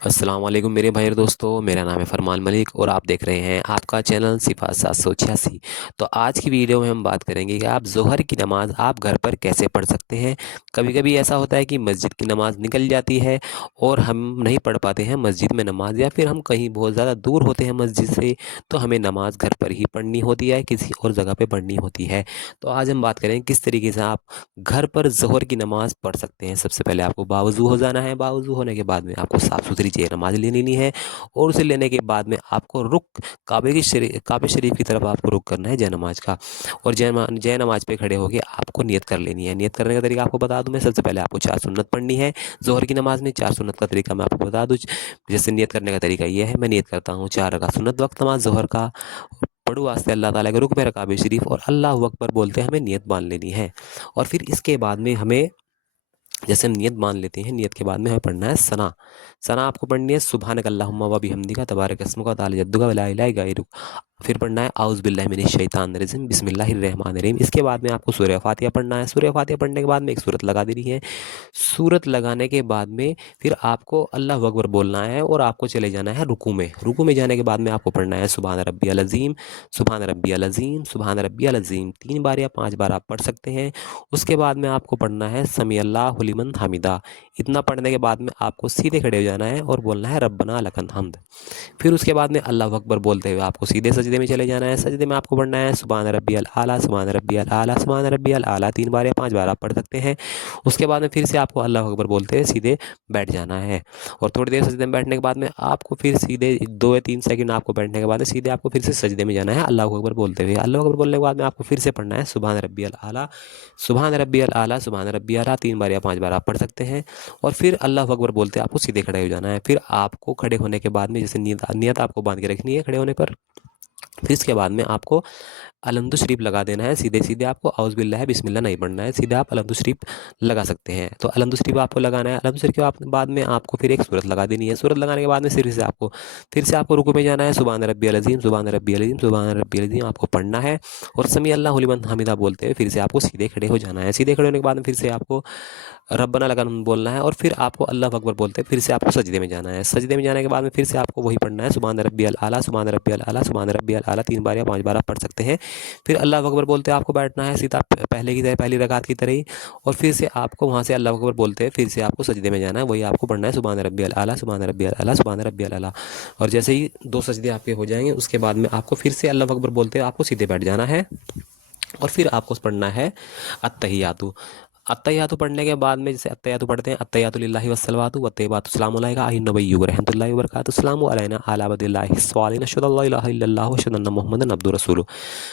अस्सलाम वालेकुम मेरे भाई और दोस्तों, मेरा नाम है फरमान मलिक और आप देख रहे हैं आपका चैनल सिफा 786। तो आज की वीडियो में हम बात करेंगे कि आप ज़ोहर की नमाज़ आप घर पर कैसे पढ़ सकते हैं। कभी कभी ऐसा होता है कि मस्जिद की नमाज़ निकल जाती है और हम नहीं पढ़ पाते हैं मस्जिद में नमाज़, या फिर हम कहीं बहुत ज़्यादा दूर होते हैं मस्जिद से, तो हमें नमाज़ घर पर ही पढ़नी होती है, किसी और जगह पर पढ़नी होती है। तो आज हम बात करेंगे किस तरीके से आप घर पर ज़ोहर की नमाज़ पढ़ सकते हैं। सबसे पहले आपको बावज़ू हो जाना है। बावज़ू होने के बाद में आपको साफ़ सुथरी चाहिए नमाज़ लेनी है, और उसे लेने के बाद में आपको रुख काबे शरीफ की तरफ आपको रुख करना है जय नमाज का, और जय नमाज पे खड़े होकर आपको नियत कर लेनी है। नियत करने का तरीका आपको बता दूं मैं। सबसे पहले आपको 4 सुन्नत पढ़नी है ज़ोहर की नमाज़ में। 4 सुन्नत का तरीका मैं आपको बता दूं। जैसे नियत करने का तरीका ये है, मैं नियत करता हूँ 4 रकात सुन्नत वक्त नमाज ज़ोहर का, पढ़ू वास्ते अल्लाह ताला के रुख में काबे शरीफ, और अल्लाह अकबर बोलते हैं हमें नियत बांध लेनी है। और फिर इसके बाद में हमें, जैसे हम नियत मान लेते हैं, नियत के बाद में हमें पढ़ना है सना। सना आपको पढ़नी है सुभानक अल्लाहुम्मा व बिहम्दिका तबारक अस्मुका ताला जद्दुका व ला इलाहा गैरुक। फिर पढ़ना है आउज़ बिल्लाहि मिनश शैतानिर रजीम बिस्मिल्लाहिर रहमानिर रहीम। इसके बाद में आपको सूरह फातिहा पढ़ना है। सूरह फातिहा पढ़ने के बाद में एक सूरत लगा देनी है। सूरत लगाने के बाद में फिर आपको अल्लाह अकबर बोलना है और आपको चले जाना है रुकू में। रुकू में जाने के बाद में आपको पढ़ना है सुभान रब्बियल अज़ीम, सुभान रब्बियल अज़ीम, सुभान रब्बियल अज़ीम 3 बार या 5 बार आप पढ़ सकते हैं। उसके बाद में आपको पढ़ना है समी अल्लाहु लिमन हमिदा। इतना पढ़ने के बाद में आपको सीधे खड़े हो जाना है और बोलना है रब्बना लकल हम्द। फिर उसके बाद में अल्लाह अकबर बोलते हुए आपको सीधे सजदे में चले जाना है। सजदे में आपको पढ़ना है सुभान रब्बियल आला, सुभान रब्बियल आला, सुभान रब्बियल आला 3 बार या 5 बार आप पढ़ सकते हैं। उसके बाद में फिर से आपको अल्लाह अकबर बोलते हुए सीधे बैठ जाना है, और थोड़ी देर सजदे में बैठने के बाद में आपको फिर सीधे 2 या 3 सेकंड आपको बैठने के बाद में सीधे आपको फिर से सजदे में जाना है अल्लाह अकबर बोलते हुए। अल्लाह अकबर बोलने के बाद में आपको फिर से पढ़ना है सुभान रब्बियल आला, सुभान रब्बियल आला, सुभान रब्बियल आला 3 बार या 5 बार आप पढ़ सकते हैं। और फिर अल्लाह अकबर बोलते आपको सीधे खड़े हो जाना है। फिर आपको खड़े होने के बाद में, जैसे नियत आपको बांध के रखनी है खड़े होने पर, फिर इसके बाद में आपको अलहम्दु शरीफ लगा देना है। सीधे सीधे आपको औज़ बिल्लाह बिस्मिल्लाह नहीं पढ़ना है, सीधे आप अलहम्दु शरीफ लगा सकते हैं। तो अलहम्दु शरीफ आपको लगाना है। अलहम्दु शरीफ के बाद में आपको फिर एक सूरत लगा देनी है। सूरत लगाने के बाद में फिर से आपको रुकू में जाना है। सुभान रब्बियल अज़ीम, सुभान रब्बियल अज़ीम, सुभान रब्बियल अज़ीम आपको पढ़ना है, और समी अल्लाहु लिमन हमिदा बोलते हुए फिर से आपको सीधे खड़े हो जाना है। सीधे खड़े होने के बाद में फिर से आपको रब्बना लकल हम्द बोलना है, और फिर आपको अल्लाह अकबर बोलते हैं फिर से आपको सजदे में जाना है। सजदे में जाने के बाद में फिर से आपको वही पढ़ना है सुभान रब्बियल आला, सुभान रब्बियल आला, सुभान रब्बियल आला 3 बार या 5 बार आप पढ़ सकते हैं। फिर अल्लाह अकबर बोलते हैं आपको बैठना है सीधा पहले की तरह, पहली रकात की तरह ही, और फिर से आपको वहाँ से अल्लाह अकबर बोलते हैं फिर से आपको सजदे में जाना है। वही आपको पढ़ना है सुभान रब्बियल आला, सुभान रब्बियल आला, सुभान रब्बियल आला। और जैसे ही 2 सजदे आपके हो जाएंगे, उसके बाद में आपको फिर से अल्लाह अकबर बोलते हैं आपको सीधे बैठ जाना है, और फिर आपको पढ़ना है अत्तहियातु। अत्तहियातु पढ़ने के बाद में, जैसे अत्तहियातु पढ़ते हैं, अत्तहियातु लिल्लाहि वस्सलावातु वत्तय्यिबातु अस्सलामु अलैका अय्युहन नबिय्यु व रहमतुल्लाहि व बरकातुहू अस्सलामु अलैना अला इबादिल्लाहि स्वालिहीन अशहदु अल्ला इलाहा इल्लल्लाहु व अशहदु अन्ना मुहम्मदन अब्दुहु व रसूलुहू।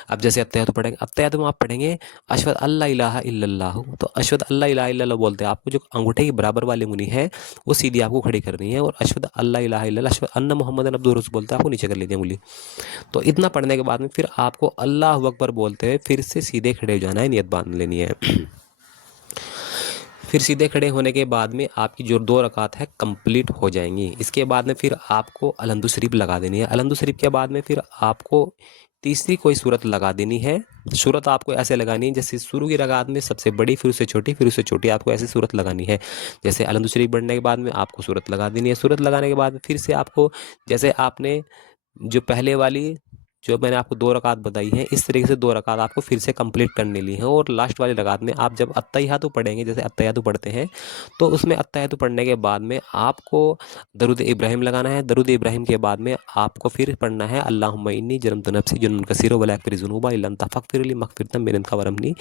अब जैसे अत्तहियातु पढ़ेंगे, अत्तहियातु में आप पढ़ेंगे अशहदु अल्ला इलाहा इल्लल्लाहु। तो अशहदु अल्ला इलाहा इल्लल्लाहु बोलते हैं आपको जो अंगूठे की बराबर वाली उंगली है वो सीधी आपको खड़ी करनी है, और अशहदु अल्ला इलाहा इल्लल्लाह, अशहदु अन्ना मुहम्मदन अब्दुहु व रसूलुहू बोलते हैं आपको नीचे कर लेनी है उंगली। तो इतना पढ़ने के बाद में फिर आपको अल्लाह अकबर बोलते हुए फिर से सीधे खड़े हो जाना है, नियत बांध लेनी है। फिर सीधे खड़े होने के बाद में आपकी जो 2 रकात है कंप्लीट हो जाएंगी। इसके बाद में फिर आपको अलहम्दु शरीफ लगा देनी है। अलहम्दु शरीफ के बाद में फिर आपको तीसरी कोई सूरत लगा देनी है। सूरत आपको ऐसे लगानी है जैसे शुरू की रकात में सबसे बड़ी, फिर उससे छोटी, फिर उससे छोटी, आपको ऐसी सूरत लगानी है। जैसे अलहम्दु शरीफ पढ़ने के बाद में आपको सूरत लगा देनी है। सूरत लगाने के बाद फिर से आपको, जैसे आपने जो पहले वाली जो मैंने आपको 2 रकात बताई हैं, इस तरीके से 2 रकात आपको फिर से कंप्लीट करने ली है। और लास्ट वाली रकात में आप जब अत्तहियातु पढ़ेंगे, जैसे अत्तहियातु पढ़ते हैं, तो उसमें अत्तहियातु पढ़ने के बाद में आपको दरूद इब्राहिम लगाना है। दरूद इब्राहिम के बाद में आपको फिर पढ़ना है अल्लाहुम्मा इन्नी ज़लमतु नफ्सी ज़ुल्मन कसीरा व ला यग़फ़िरु ज़ुनूबा इल्ला अंता फ़ग़फ़िर ली मग़फ़िरतम मिन इंदिका वरहमनी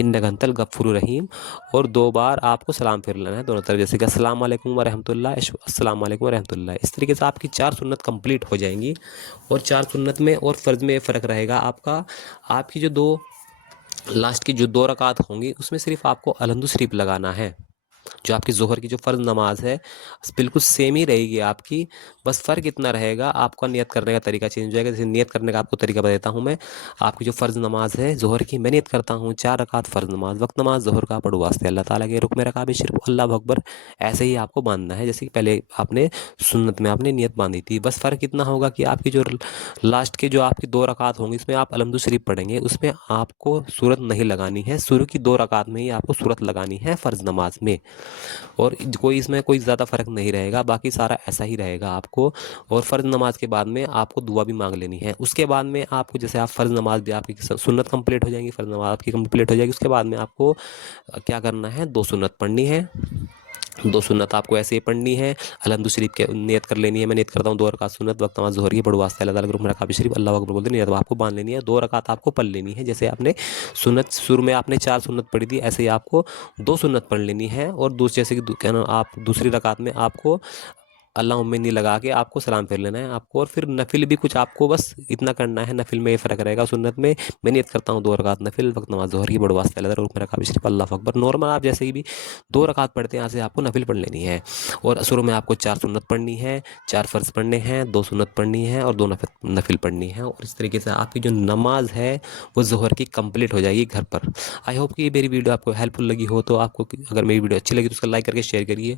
इन्नका अंतल गफ़ूरुर रहीम। और 2 बार आपको सलाम फिर लेना है दोनों तरफ, जैसे कि अस्सलामु अलैकुम व रहमतुल्लाह, अस्सलामु अलैकुम व रहमतुल्लाह। इस तरीके से आपकी 4 सुन्नत कंप्लीट हो जाएंगी। और 4 सुन्नत में और फ़र्ज़ में फ़र्क रहेगा आपका, आपकी जो 2 लास्ट की जो 2 रकात होंगी उसमें सिर्फ आपको अलहम्दु शरीफ लगाना है। जो आपकी ज़ोहर की जो फ़र्ज़ नमाज है बिल्कुल सेम ही रहेगी आपकी, बस फ़र्क इतना रहेगा आपका नियत करने का तरीका चेंज हो जाएगा। जैसे नियत करने का आपको तरीका बताता हूँ मैं। आपकी जो फ़र्ज़ नमाज है ज़ोहर की, मैं नियत करता हूँ 4 रकात फ़र्ज़ नमाज वक्त नमाज ज़ोहर का पढ़ू वास्ते अल्लाह ताला के रुक में काबे शरीफ अल्लाह अकबर। ऐसे ही आपको बांधना है जैसे कि पहले आपने सुन्नत में आपने नियत बांधी थी। बस फ़र्क इतना होगा कि आपकी जो लास्ट के जो आपकी 2 रकात होंगी इसमें आप अलहम्दु शरीफ पढ़ेंगे, उसमें आपको सूरत नहीं लगानी है। शुरू की 2 रकात में ही आपको सूरत लगानी है फ़र्ज़ नमाज में। اور کوئی اس میں کوئی زیادہ فرق نہیں رہے گا، باقی سارا ایسا ہی رہے گا آپ کو۔ اور فرض نماز کے بعد میں آپ کو دعا بھی مانگ لینی ہے۔ اس کے بعد میں آپ کو جیسے آپ فرض نماز بھی آپ کی سنت کمپلیٹ ہو جائیں گی، فرض نماز آپ کی کمپلیٹ ہو جائے گی، اس کے بعد میں آپ کو کیا کرنا ہے، 2 سنت پڑھنی ہے۔ 2 سنت آپ کو ایسے ہی پڑھنی ہے۔ الحمد شریف کے نیت کر لینی ہے، میں نیت کرتا ہوں 2 رکعت سنت وقت نماز ظہر کی، پڑھو واسطہ اللہ تعالیٰ کے روح میں رکعت شریف اللہ اکبر بولتے نیت آپ کو باندھ لینی ہے۔ 2 رکعت آپ کو پڑھ لینی ہے، جیسے آپ نے سنت شروع میں آپ نے 4 سنت پڑھی تھی، ایسے ہی آپ کو 2 سنت پڑھ لینی ہے۔ اور جیسے کہ کیا نا آپ دوسری رکعت میں آپ کو اللہ امنی لگا کے آپ کو سلام پھیر لینا ہے آپ کو۔ اور پھر نفل بھی کچھ آپ کو بس اتنا کرنا ہے، نفل میں یہ فرق رہے گا سنت میں نیت کرتا ہوں 2 رکعت نفل وقت نماز ظہر کی، بڑو واسطہ اللہ تعالیٰ میں رکعت شریف اللہ اکبر۔ نارمل آپ جیسے ہی بھی 2 رکعت پڑھتے ہیں، یہاں سے آپ کو نفل پڑھ لینی ہے۔ اور شروع میں آپ کو 4 سنت پڑھنی ہے، 4 فرض پڑھنے ہیں، 2 سنت پڑھنی ہے اور 2 نفل پڑھنی ہے۔ اور اس طریقے سے آپ کی جو نماز ہے وہ ظہر کی کمپلیٹ ہو جائے گی گھر پر۔ آئی ہوپ کہ میری ویڈیو آپ کو ہیلپ فل لگی ہو، تو آپ کو اگر میری ویڈیو اچھی لگی تو اس کا لائک کر کے شیئر کریے۔